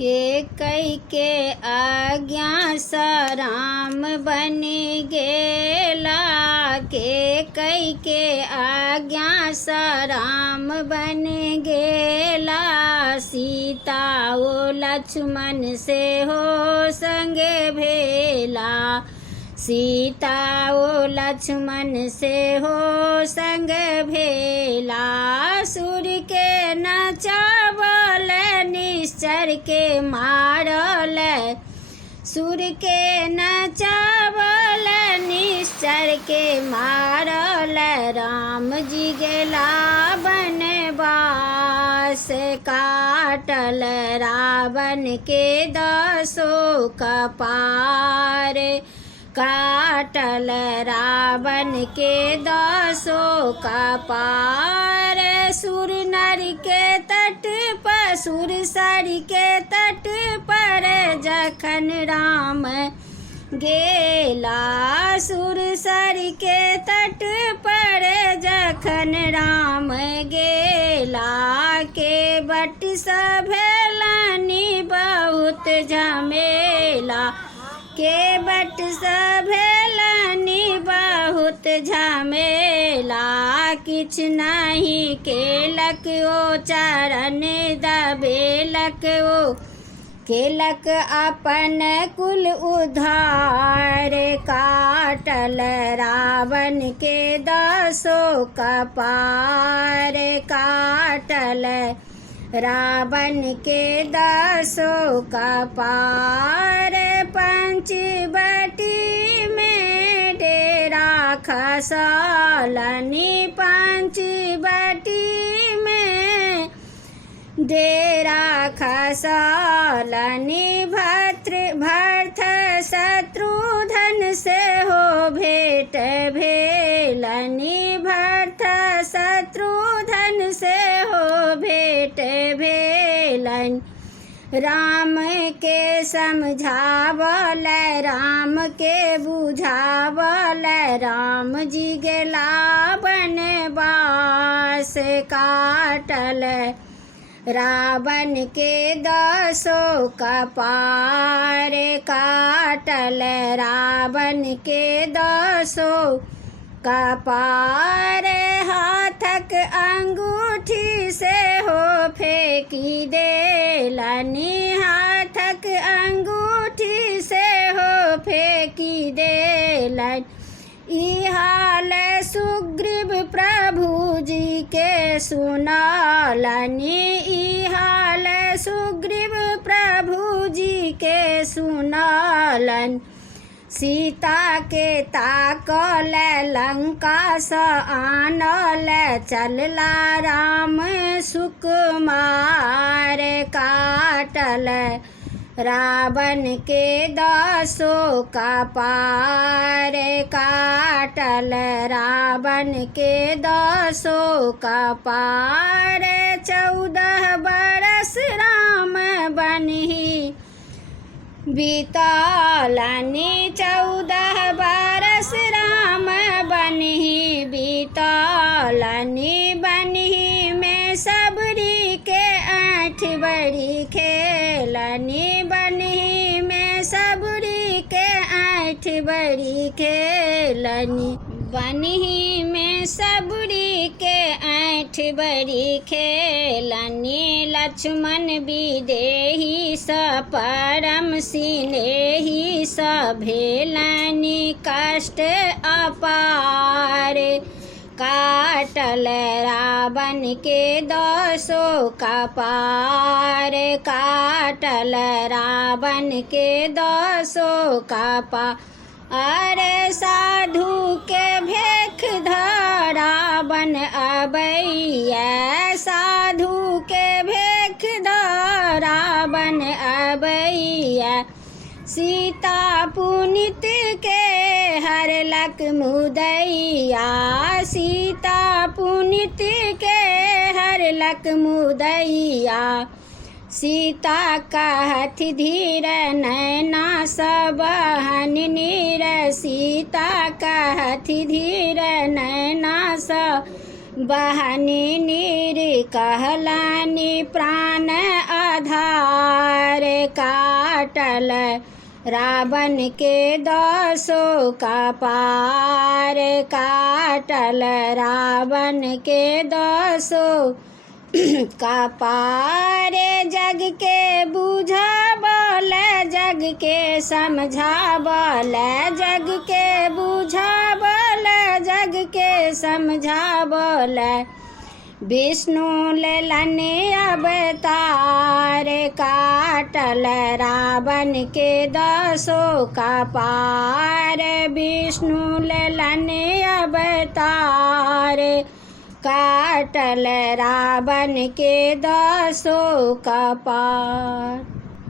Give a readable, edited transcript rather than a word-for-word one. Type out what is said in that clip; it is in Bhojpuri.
के कई के आज्ञा सा राम बन गेला। के कई के आज्ञा सा राम बन गेला। सीता ओ लक्ष्मण से हो संगे भेला। सीता ओ लक्ष्मण से हो संग भेला। सूर्य के नचावल निश्चर के मारल। सूर्य के नचावल निश्चर के मारल। राम जी गेला बनवास काटल रावण के 10 कपार। काटल रावण के 10 कपार। सुर नर के तट पर सुर सर के तट पर जखन राम गेला। सुर सर के तट पर जखन राम गेला। के बट सभेलनि बहुत झमेला। के बट सभेलनि बहुत झमेला। किछ नहीं केलक ओ चरण दबेलक ओ। केलक अपन कुल उद्धार। काटल रावण के 10 कपार। काटल रावण के 10 कपार। पंचवटी में डेरा खसालनि। पंचवटी में डेरा खसालनि। भरत शत्रुघ्न से हो भेंट भेलनि। भरत शत्रुघ्न से हो भेंट भेलनि। राम के समझावल राम के बुझावल। राम जी गेला बनवास काटल रावण के 10 कपार। काटल रावण के 10 कपार। हाथक अंगूठी से हो फेंकी देलनि। हाथक अंगूठी से हो फेंकी देलनि। ई हाल सुग्रीव प्रभु जी के सुनालनि। ई हाल सुग्रीव प्रभु जी के सुनालनि। सीता के ताकल लंका स आनल। चलला राम सुकुमार। काटल रावण के 10 कपार। काटल रावण के 10 कपार। 14 बरस राम बनहि बीतलनि। 14 बरस राम बनहि बीतलनि। बनहि में सबरी के 8 बरी खेलनि। बनहि में सबरी के 8 बरी खेलनि। बनहि में सबरी के 8 बरी खेलनि। लक्ष्मण विदेही स परम सिनेही स भेलनि कष्ट अपार। काटल रावण के 10 कपार। काटल रावण के 10 कपार। अरे साधु के भेख धरा बन अबैया। साधु के भेख धरा बन अबैया। सीता पुनित के हरलक मुदैया। सीता पुनित के हरलक मुदैया। सीता कहत धीर नैना सब बहन नीर। सीता कहत धीर नैना सब बहनी नीर कहलानी प्राण आधार काटल रावण के दसों कपार काटल रावण के दसों कपार जग के बुझावल जग के समझावल जग के बुझावल जग के समझावल विष्णु लेलन अवतार काटल रावण के दसों कपार विष्णु लेलन अवतार काटल रावण के दसों कपार।